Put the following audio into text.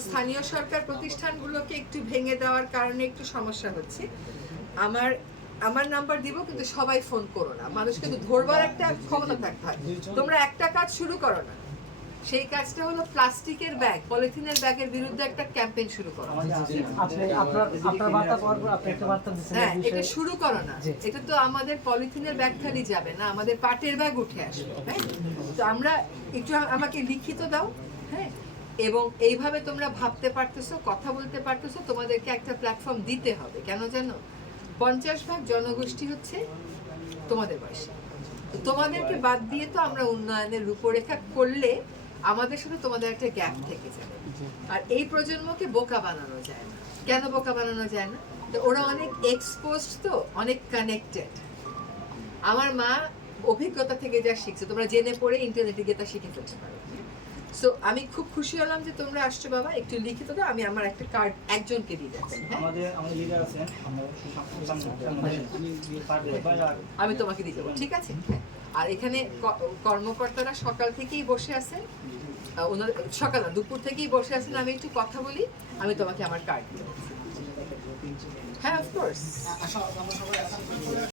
স্থানীয় সরকার প্রতিষ্ঠানগুলোকে একটু ভেঙে দেওয়ার কারণে একটু সমস্যা হচ্ছে। আমার আমার নাম্বার দিব কিন্তু সবাই ফোন করো না। মানুষ কিন্তু ধরবার একটা ক্ষমতা থাকতে হয়। তোমরা একটা কাজ শুরু করো না। সেই কাজটা হলো প্লাস্টিকের ব্যাগ পলিথিনের ব্যাগের বিরুদ্ধে একটা ক্যাম্পেইন শুরু করো। হ্যাঁ এটা শুরু করো না। এটা তো আমাদের পলিথিনের ব্যাগ খালি যাবে না আমাদের পাটের ব্যাগ উঠে আসবে হ্যাঁ? তো আমরা একটু আমাকে লিখিত দাও হ্যাঁ? এবং এইভাবে তোমরা ভাবতে পারতেছো, কথা বলতে পারতেছো, তোমাদেরকে একটা প্ল্যাটফর্ম দিতে হবে। কেন জানো? পঞ্চাশ ভাগ জনগোষ্ঠী হচ্ছে তোমাদের বয়সী। তোমাদেরকে বাদ দিয়ে তো আমরা উন্নয়নের রূপরেখা করলে আমাদের সাথে তোমাদের একটা গ্যাপ থেকে যাবে। আর এই প্রজন্মকে বোকা বানানো যায় না। কেন বোকা বানানো যায় না? তো ওরা অনেক এক্সপোজ তো, অনেক কানেক্টেড আমার মা অভিজ্ঞতা থেকে যা শিখছে, তোমরা জেনে পড়ে ইন্টারনেটে গিয়ে তা শিখে ফেলতে পারো। সো আমি খুব খুশি হলাম যে তোমরা আসছো বাবা। একটু লিখিত দাও আমি আমার একটা কার্ড একজনকে দিয়ে যাচ্ছি হ্যাঁ? আমাদের আমাদের লিডার আছেন আমরা আমি তোমাকে দিয়ে দেবো ঠিক আছে। আর এখানে কর্মকর্তারা সকাল থেকেই বসে আছেন। ওনার সকাল না দুপুর থেকেই বসে আছেন আমি একটু কথা বলি আমি তোমাকে আমার কার্ড দিয়ে। হ্যাঁ অফকোর্স